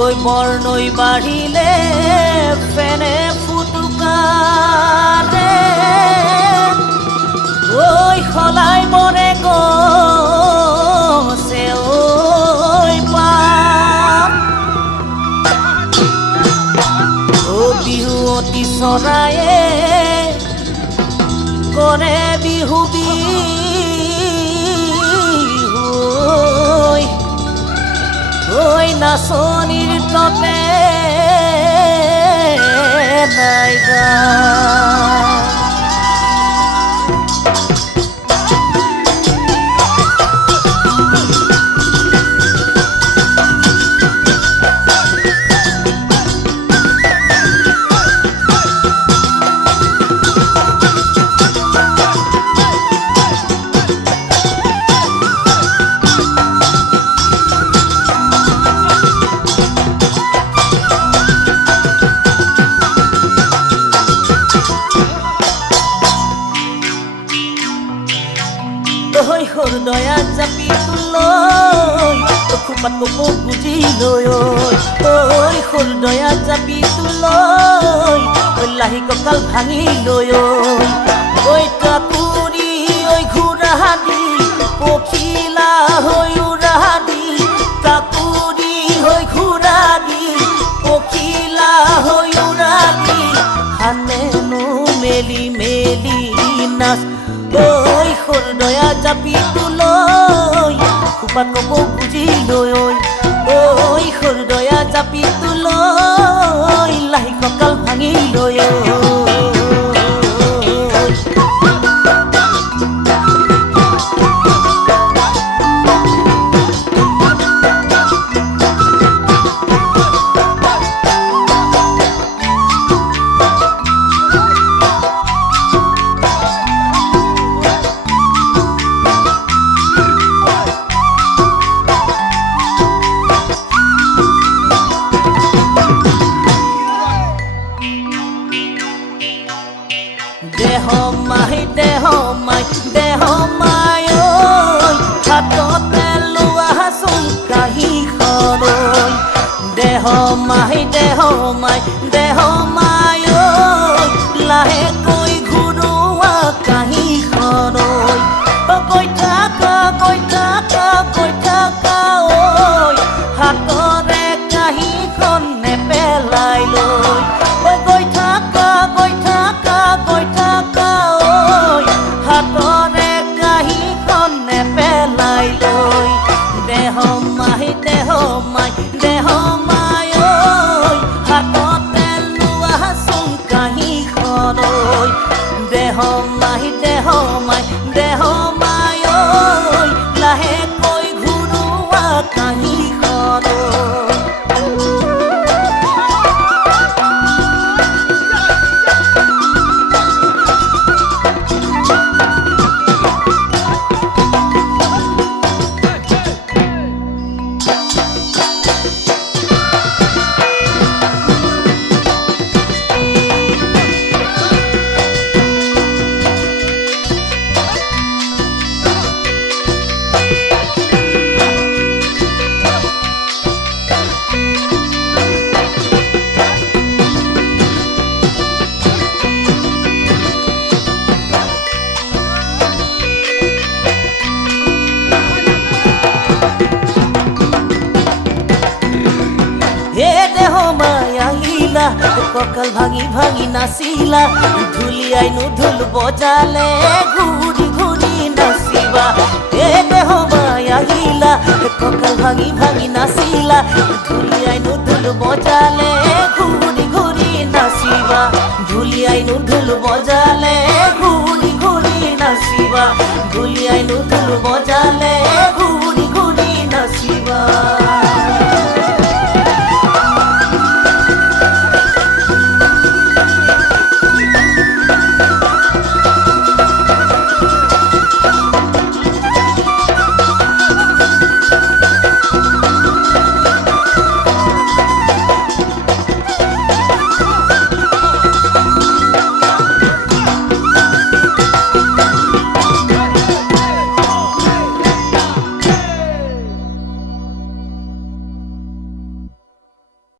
ওই বৰ্ণই বাড়িলে ফেনে ফুটুকাৰে ওই খলাই মৰে গো সে ওই পাম ও বিহু অতি চৰায়ে কৰে বিহু ওই নাচনির ততে নাইগা ঐ হৃদয়া জাপি তুলৈ খুপাত কপৌ গুজি লৈ ঐ হৃদয়া জাপি তুলৈ লাহি কঁকাল ভাঙি লৈ ঐ কাকুৰি ঐ ঘোঁৰা দি পখিলা হৈ উৰা দি কাকুৰি হৈ ঘোঁৰা দি পখিলা হৈ উৰা দি হাতেনো মেলি মেলি নাচ ওই হৃদয়া জাপি তুলৈ খুপাত কপৌ গুজি লৈ ওই হৃদয়া জাপি তুলৈ লাহি কঁকাল ভাঙি লৈ দেহ মাই ঐ হাততে লোৱা চোন কাঁহীখন দেহ মাই ঐ লাহেকৈ ঘূৰোৱা কাঁহীখন কৈ থাকা ঐ হাতৰে কাঁহীখন নেপেলাই লৈ গৈ থাকা ঐ হাতৰে কাঁহীখন নেপেলাই লৈ দেহ মাই ঐ হাততে লোৱা চোন কাঁহীখন দেহ মাই ঐ লাহেকৈ ঘূৰোৱা কাঁহীখন দেহ মাই আহিলা কঁকাল ভাঙি ভাঙি নাচিলা ঢুলিয়াই ঢোল বজালে ঘূৰি ঘূৰি নাচিবা দেহ মাই আহিলা কঁকাল ভাঙি ভাঙি নাচিলা ঢুলিয়াই ঢোল বজালে ঘূৰি ঘূৰি নাচিবা ঢুলিয়াই ঢোল বজালে